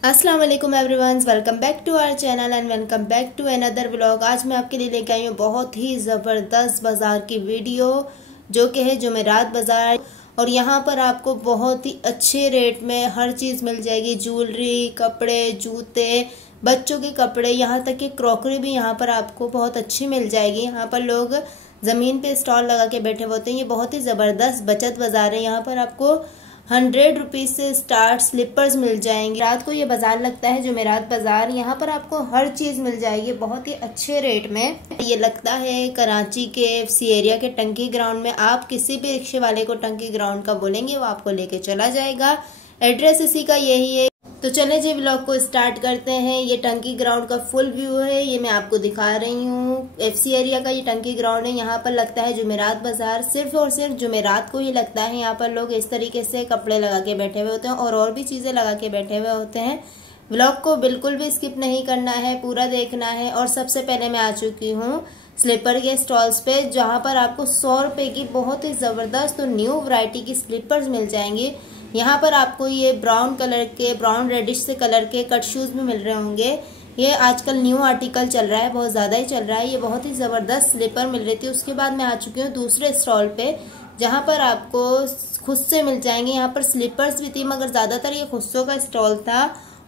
अस्सलाम वालेकुम everyone, welcome back to our channel and welcome back to another vlog. आज मैं आपके लिए लेके आई हूँ बहुत ही ज़बरदस्त बाज़ार की वीडियो, जो कि है जुमेरात बाज़ार। और यहाँ पर आपको बहुत ही अच्छे रेट में हर चीज़ मिल जाएगी। ज्वेलरी, कपड़े, जूते, बच्चों के कपड़े, यहाँ तक कि क्रॉकरी भी यहाँ पर आपको बहुत अच्छी मिल जाएगी। यहाँ पर लोग ज़मीन पे स्टॉल लगा के बैठे होते हैं। ये बहुत ही ज़बरदस्त बचत बाज़ार है। यहाँ पर आपको 100 रुपीज से स्टार्ट स्लीपर्स मिल जाएंगे। रात को ये बाजार लगता है जुमेरात बाजार। यहाँ पर आपको हर चीज मिल जाएगी बहुत ही अच्छे रेट में। ये लगता है कराची के एफसी एरिया के टंकी ग्राउंड में। आप किसी भी रिक्शे वाले को टंकी ग्राउंड का बोलेंगे, वो आपको लेके चला जाएगा। एड्रेस इसी का यही है। तो चले जी व्लॉग को स्टार्ट करते हैं। ये टंकी ग्राउंड का फुल व्यू है, ये मैं आपको दिखा रही हूँ। एफसी एरिया का ये टंकी ग्राउंड है। यहाँ पर लगता है जुमेरात बाजार। सिर्फ और सिर्फ जुमेरात को ही लगता है। यहाँ पर लोग इस तरीके से कपड़े लगा के बैठे हुए होते हैं और भी चीजें लगा के बैठे हुए होते हैं। व्लॉग को बिल्कुल भी स्किप नहीं करना है, पूरा देखना है। और सबसे पहले मैं आ चुकी हूँ स्लीपर के स्टॉल्स पे, जहाँ पर आपको 100 रुपए की बहुत ही जबरदस्त और न्यू वैरायटी की स्लीपर्स मिल जाएंगी। यहाँ पर आपको ये ब्राउन कलर के, ब्राउन रेडिश से कलर के कट शूज भी मिल रहे होंगे। ये आजकल न्यू आर्टिकल चल रहा है, बहुत ज्यादा ही चल रहा है। ये बहुत ही जबरदस्त स्लीपर मिल रही थी। उसके बाद मैं आ चुकी हूँ दूसरे स्टॉल पे, जहाँ पर आपको खुद से मिल जाएंगे। यहाँ पर स्लीपर्स भी थी, मगर ज्यादातर ये खुस्सों का स्टॉल था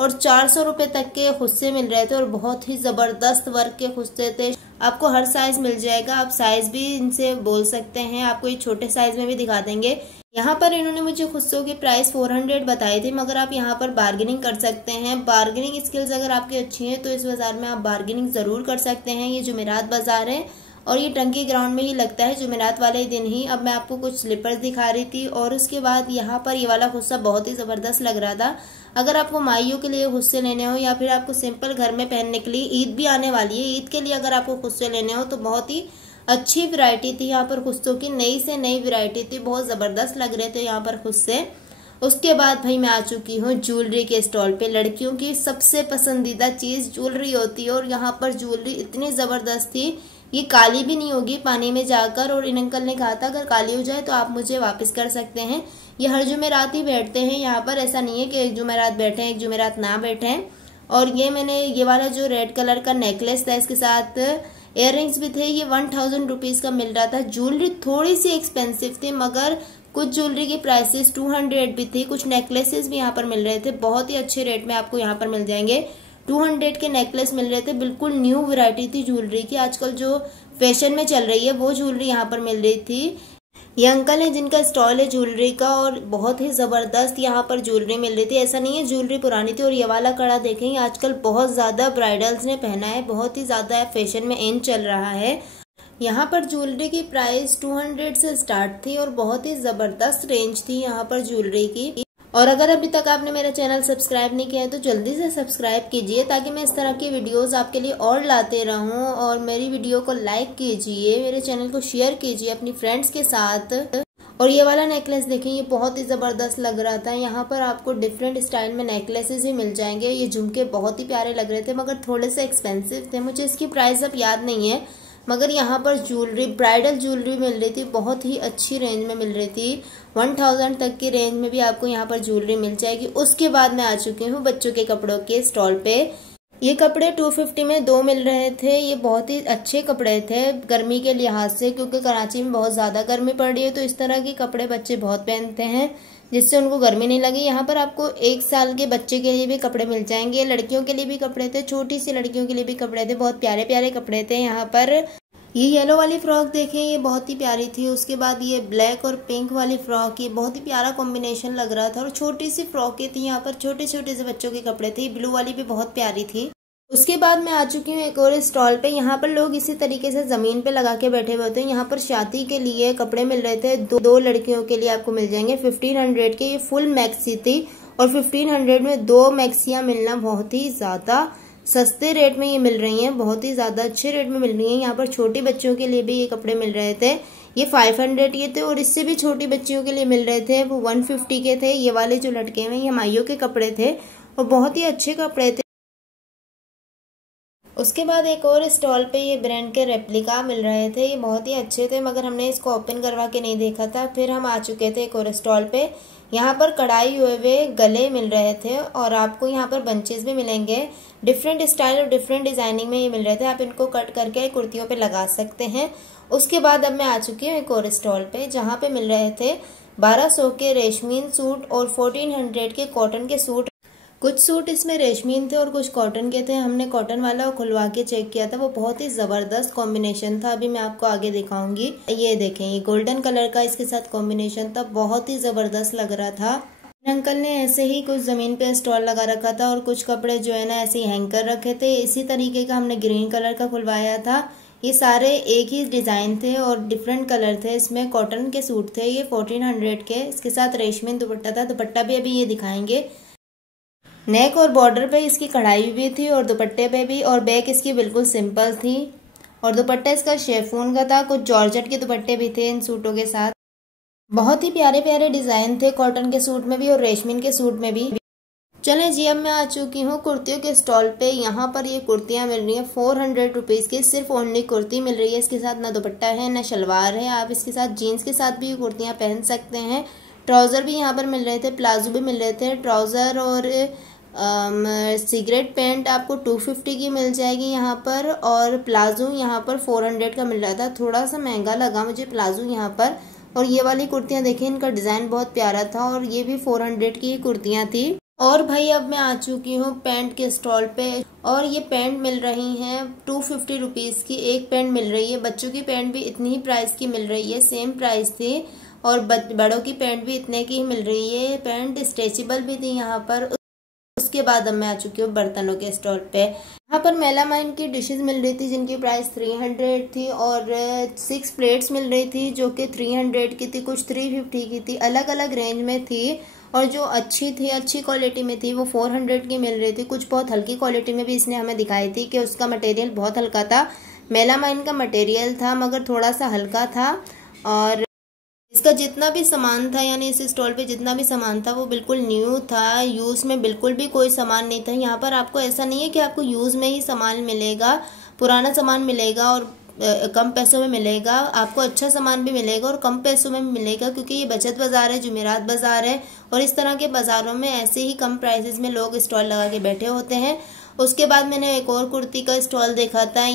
और 400 रुपए तक के खुस्से मिल रहे थे और बहुत ही जबरदस्त वर्क के खुस्से थे। आपको हर साइज मिल जाएगा, आप साइज भी इनसे बोल सकते हैं, आपको ये छोटे साइज में भी दिखा देंगे। यहाँ पर इन्होंने मुझे खुस्सों की प्राइस 400 बताई थी, मगर आप यहाँ पर बार्गेनिंग कर सकते हैं। बार्गेनिंग स्किल्स अगर आपकी अच्छी है तो इस बाजार में आप बार्गेनिंग जरूर कर सकते हैं। ये जुमेरात बाजार है और ये टंकी ग्राउंड में ही लगता है जुमेरात वाले दिन ही। अब मैं आपको कुछ स्लीपर्स दिखा रही थी और उसके बाद यहाँ पर ये वाला खुस्सा बहुत ही जबरदस्त लग रहा था। अगर आपको माइयों के लिए खुस्से लेने हो या फिर आपको सिंपल घर में पहनने के लिए, ईद भी आने वाली है, ईद के लिए अगर आपको खुस्से लेने हो तो बहुत ही अच्छी वैरायटी थी। यहाँ पर खुस्सों की नई से नई वैरायटी थी, बहुत जबरदस्त लग रहे थे यहाँ पर खुस्से। उसके बाद भाई मैं आ चुकी हूँ ज्वेलरी के स्टॉल पे। लड़कियों की सबसे पसंदीदा चीज ज्वेलरी होती है और यहाँ पर ज्वेलरी इतनी जबरदस्त थी, ये काली भी नहीं होगी पानी में जाकर। और इन अंकल ने कहा था अगर काली हो जाए तो आप मुझे वापस कर सकते हैं। ये हर जुमेरात ही बैठते हैं यहाँ पर, ऐसा नहीं है कि एक जुमेरात बैठे हैं एक जुमेरात ना बैठे हैं। और ये मैंने ये वाला जो रेड कलर का नेकलेस था, इसके साथ इयररिंग्स भी थे, ये 1000 रुपीज का मिल रहा था। ज्वेलरी थोड़ी सी एक्सपेंसिव थी, मगर कुछ ज्वेलरी की प्राइसेस 200 भी थी। कुछ नेकलेसेस भी यहाँ पर मिल रहे थे, बहुत ही अच्छे रेट में आपको यहाँ पर मिल जाएंगे। 200 के नेकलेस मिल रहे थे, बिल्कुल न्यू वैरायटी थी ज्वेलरी की। आजकल जो फैशन में चल रही है वो ज्वेलरी यहाँ पर मिल रही थी। ये अंकल है जिनका स्टॉल है ज्वेलरी का और बहुत ही जबरदस्त यहाँ पर ज्वेलरी मिल रही थी। ऐसा नहीं है ज्वेलरी पुरानी थी। और ये वाला कड़ा देखें, आजकल बहुत ज्यादा ब्राइडल्स ने पहना है, बहुत ही ज्यादा फैशन में इन चल रहा है। यहाँ पर ज्वेलरी की प्राइस 200 से स्टार्ट थी और बहुत ही जबरदस्त रेंज थी यहाँ पर ज्वेलरी की। और अगर अभी तक आपने मेरा चैनल सब्सक्राइब नहीं किया है तो जल्दी से सब्सक्राइब कीजिए, ताकि मैं इस तरह की वीडियोस आपके लिए और लाते रहूं। और मेरी वीडियो को लाइक कीजिए, मेरे चैनल को शेयर कीजिए अपनी फ्रेंड्स के साथ। और ये वाला नेकलेस देखें, ये बहुत ही जबरदस्त लग रहा था। यहाँ पर आपको डिफरेंट स्टाइल में नेकलेसेस ही मिल जाएंगे। ये झुमके बहुत ही प्यारे लग रहे थे, मगर थोड़े से एक्सपेंसिव थे। मुझे इसकी प्राइस अब याद नहीं है, मगर यहाँ पर ज्वेलरी, ब्राइडल ज्वेलरी मिल रही थी, बहुत ही अच्छी रेंज में मिल रही थी। 1000 तक की रेंज में भी आपको यहाँ पर ज्वेलरी मिल जाएगी। उसके बाद मैं आ चुकी हूँ बच्चों के कपड़ों के स्टॉल पे। ये कपड़े 250 में 2 मिल रहे थे। ये बहुत ही अच्छे कपड़े थे गर्मी के लिहाज से, क्योंकि कराची में बहुत ज्यादा गर्मी पड़ रही है, तो इस तरह के कपड़े बच्चे बहुत पहनते हैं जिससे उनको गर्मी नहीं लगी। यहाँ पर आपको 1 साल के बच्चे के लिए भी कपड़े मिल जाएंगे, लड़कियों के लिए भी कपड़े थे, छोटी सी लड़कियों के लिए भी कपड़े थे। बहुत प्यारे प्यारे कपड़े थे यहाँ पर। ये येलो वाली फ्रॉक देखें, ये बहुत ही प्यारी थी। उसके बाद ये ब्लैक और पिंक वाली फ्रॉक, ये बहुत ही प्यारा कॉम्बिनेशन लग रहा था। और छोटी सी फ्रॉकें थी यहाँ पर, छोटे छोटे से बच्चों के कपड़े थे। ब्लू वाली भी बहुत प्यारी थी। उसके बाद मैं आ चुकी हूँ एक और स्टॉल पे। यहाँ पर लोग इसी तरीके से जमीन पे लगा के बैठे हुए होते हैं। यहाँ पर शादी के लिए कपड़े मिल रहे थे, दो लड़कियों के लिए आपको मिल जाएंगे 1500 के। ये फुल मैक्सी थी और 1500 में 2 मैक्सियां मिलना बहुत ही ज्यादा सस्ते रेट में ये मिल रही हैं, बहुत ही ज्यादा अच्छे रेट में मिल रही हैं। यहाँ पर छोटी बच्चियों के लिए भी ये कपड़े मिल रहे थे। ये 500 के थे और इससे भी छोटी बच्चियों के लिए मिल रहे थे, वो 150 के थे। ये वाले जो लटके हुए ये माइयों के कपड़े थे और बहुत ही अच्छे कपड़े थे। उसके बाद एक और स्टॉल पे ये ब्रांड के रेप्लिका मिल रहे थे, ये बहुत ही अच्छे थे, मगर हमने इसको ओपन करवा के नहीं देखा था। फिर हम आ चुके थे एक और स्टॉल पे। यहाँ पर कढ़ाई हुए गले मिल रहे थे और आपको यहाँ पर बंचेस भी मिलेंगे। डिफरेंट स्टाइल और डिफरेंट डिजाइनिंग में ये मिल रहे थे। आप इनको कट करके कुर्तियों पे लगा सकते हैं। उसके बाद अब मैं आ चुकी हूँ एक और स्टॉल पे, जहाँ पे मिल रहे थे 1200 के रेशमीन सूट और 1400 के कॉटन के सूट। कुछ सूट इसमें रेशमीन थे और कुछ कॉटन के थे। हमने कॉटन वाला खुलवा के चेक किया था, वो बहुत ही जबरदस्त कॉम्बिनेशन था। अभी मैं आपको आगे दिखाऊंगी। ये देखें, ये गोल्डन कलर का इसके साथ कॉम्बिनेशन था, बहुत ही जबरदस्त लग रहा था। अंकल ने ऐसे ही कुछ जमीन पे स्टॉल लगा रखा था और कुछ कपड़े जो है ना ऐसे ही हैंग कर रखे थे। इसी तरीके का हमने ग्रीन कलर का खुलवाया था। ये सारे एक ही डिजाइन थे और डिफरेंट कलर थे। इसमें कॉटन के सूट थे, ये 1400 के। इसके साथ रेशमी दुपट्टा था। दुपट्टा भी अभी ये दिखाएंगे। नेक और बॉर्डर पे इसकी कढ़ाई भी थी और दुपट्टे पे भी, और बैक इसकी बिल्कुल सिंपल थी और दुपट्टा इसका शेफून का था। कुछ जॉर्जेट के दुपट्टे भी थे इन सूटों के साथ। बहुत ही प्यारे प्यारे डिजाइन थे कॉटन के सूट में भी और रेशमी के सूट में भी। चले जी, अब मैं आ चुकी हूँ कुर्तियों के स्टॉल पे। यहाँ पर ये कुर्तियां मिल रही हैं 400 रुपीज की। सिर्फ ओनली कुर्ती मिल रही है। इसके साथ ना दुपट्टा है ना शलवार है। आप इसके साथ जीन्स के साथ भी कुर्तियां पहन सकते हैं। ट्राउजर भी यहाँ पर मिल रहे थे, प्लाजो भी मिल रहे थे। ट्राउजर और सिगरेट पैंट आपको 250 की मिल जाएगी यहाँ पर, और प्लाजो यहाँ पर 400 का मिल रहा था। थोड़ा सा महंगा लगा मुझे प्लाजो यहाँ पर। और ये वाली कुर्तियां देखें, इनका डिजाइन बहुत प्यारा था और ये भी 400 की कुर्तियां थी। और भाई अब मैं आ चुकी हूँ पैंट के स्टॉल पे, और ये पैंट मिल रही हैं 250 रुपीज की। एक पैंट मिल रही है। बच्चों की पैंट भी इतनी ही प्राइस की मिल रही है, सेम प्राइस थी। और बड़ों की पैंट भी इतने की ही मिल रही है। पैंट स्ट्रेचेबल भी थी यहाँ पर। उसके बाद अब मैं आ चुकी हूँ बर्तनों के स्टॉल पे। यहाँ पर मेलामाइन की डिशेस मिल रही थी जिनकी प्राइस 300 थी, और 6 प्लेट्स मिल रही थी जो कि 300 की थी, कुछ 350 की थी। अलग अलग रेंज में थी और जो अच्छी थी, अच्छी क्वालिटी में थी, वो 400 की मिल रही थी। कुछ बहुत हल्की क्वालिटी में भी इसने हमें दिखाई थी कि उसका मटेरियल बहुत हल्का था। मेलामाइन का मटेरियल था मगर थोड़ा सा हल्का था। और इसका जितना भी सामान था, यानी इस स्टॉल पे जितना भी सामान था वो बिल्कुल न्यू था। यूज में बिल्कुल भी कोई सामान नहीं था। यहाँ पर आपको ऐसा नहीं है कि आपको यूज में ही सामान मिलेगा, पुराना सामान मिलेगा और कम पैसों में मिलेगा। आपको अच्छा सामान भी मिलेगा और कम पैसों में मिलेगा, क्योंकि ये बचत बाजार है, जुमेरात बाजार है, और इस तरह के बाजारों में ऐसे ही कम प्राइसेस में लोग स्टॉल लगा के बैठे होते हैं। उसके बाद मैंने एक और कुर्ती का स्टॉल देखा था।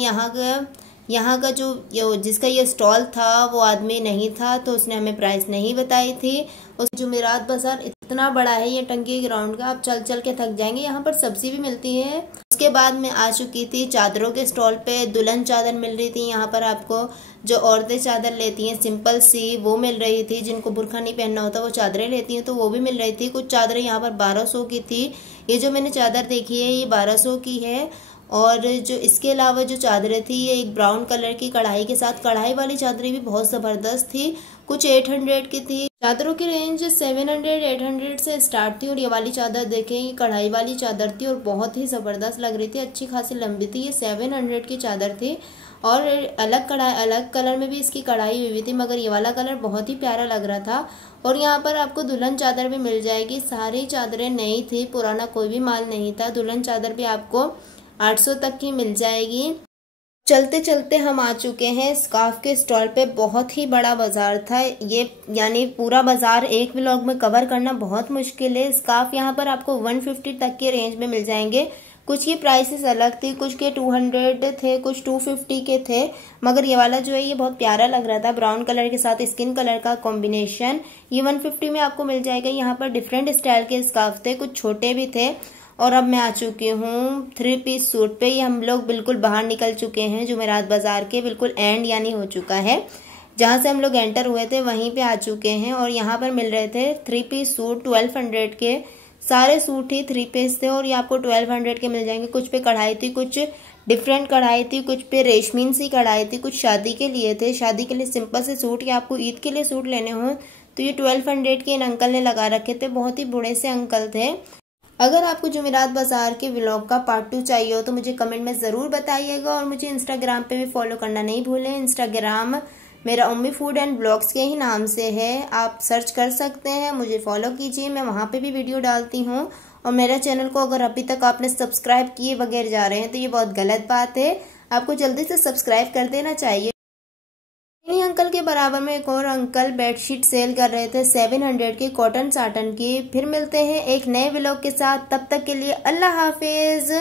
यहाँ का जो जिसका ये स्टॉल था वो आदमी नहीं था, तो उसने हमें प्राइस नहीं बताई थी। उस जुमेरात बाजार इतना बड़ा है, ये टंकी ग्राउंड का, आप चल चल के थक जाएंगे। यहाँ पर सब्जी भी मिलती है। उसके बाद मैं आ चुकी थी चादरों के स्टॉल पे। दुल्हन चादर मिल रही थी यहाँ पर आपको। जो औरतें चादर लेती हैं सिंपल सी, वो मिल रही थी। जिनको बुरखा नहीं पहनना होता वो चादरें लेती हैं, तो वो भी मिल रही थी। कुछ चादरें यहाँ पर 1200 की थी। ये जो मैंने चादर देखी है ये 1200 की है। और जो इसके अलावा जो चादरें थी, ये एक ब्राउन कलर की कढ़ाई के साथ, कढ़ाई वाली चादरें भी बहुत जबरदस्त थी। कुछ 800 की थी। चादरों की रेंज 700-800 से स्टार्ट थी। और ये वाली चादर देखें, ये कढ़ाई वाली चादर थी और बहुत ही जबरदस्त लग रही थी, अच्छी खासी लंबी थी। ये 700 की चादर थी और अलग कलर में भी इसकी कढ़ाई हुई थी, मगर ये वाला कलर बहुत ही प्यारा लग रहा था। और यहाँ पर आपको दुल्हन चादर भी मिल जाएगी। सारी चादरें नई थी, पुराना कोई भी माल नहीं था। दुल्हन चादर भी आपको 800 तक की मिल जाएगी। चलते चलते हम आ चुके हैं स्कार्फ के स्टॉल पे। बहुत ही बड़ा बाजार था ये, यानी पूरा बाजार एक व्लॉग में कवर करना बहुत मुश्किल है। स्कार्फ यहाँ पर आपको 150 तक के रेंज में मिल जाएंगे। कुछ की प्राइसेस अलग थी, कुछ के 200 थे, कुछ 250 के थे, मगर ये वाला जो है ये बहुत प्यारा लग रहा था। ब्राउन कलर के साथ स्किन कलर का कॉम्बिनेशन, ये 150 में आपको मिल जाएगा। यहाँ पर डिफरेंट स्टाइल के स्कार्फ थे, कुछ छोटे भी थे। और अब मैं आ चुकी हूँ 3 पीस सूट पे। ये हम लोग बिल्कुल बाहर निकल चुके हैं जुमेरात बाजार के, बिल्कुल एंड यानी हो चुका है। जहां से हम लोग एंटर हुए थे वहीं पे आ चुके हैं। और यहाँ पर मिल रहे थे 3 पीस सूट 1200 के। सारे सूट ही 3 पीस थे और ये आपको 1200 के मिल जाएंगे। कुछ पे कढ़ाई थी, कुछ डिफरेंट कढ़ाई थी, कुछ पे रेशमीन सी कढ़ाई थी, कुछ शादी के लिए थे। शादी के लिए सिंपल से सूट, या आपको ईद के लिए सूट लेने हो तो ये 1200 के इन अंकल ने लगा रखे थे। बहुत ही बूढ़े से अंकल थे। अगर आपको जुमेरात बाजार के व्लॉग का पार्ट 2 चाहिए हो तो मुझे कमेंट में जरूर बताइएगा। और मुझे इंस्टाग्राम पे भी फॉलो करना नहीं भूलें। इंस्टाग्राम मेरा उम्मी फूड एंड ब्लॉग्स के ही नाम से है, आप सर्च कर सकते हैं, मुझे फॉलो कीजिए। मैं वहां पे भी वीडियो डालती हूँ। और मेरे चैनल को अगर अभी तक आपने सब्सक्राइब किए बगैर जा रहे हैं तो ये बहुत गलत बात है। आपको जल्दी से सब्सक्राइब कर देना चाहिए। इन्हीं अंकल के के बराबर में एक और अंकल बेडशीट सेल कर रहे थे 700 की कॉटन साटन की। फिर मिलते हैं एक नए व्लॉग के साथ, तब तक के लिए अल्लाह हाफिज।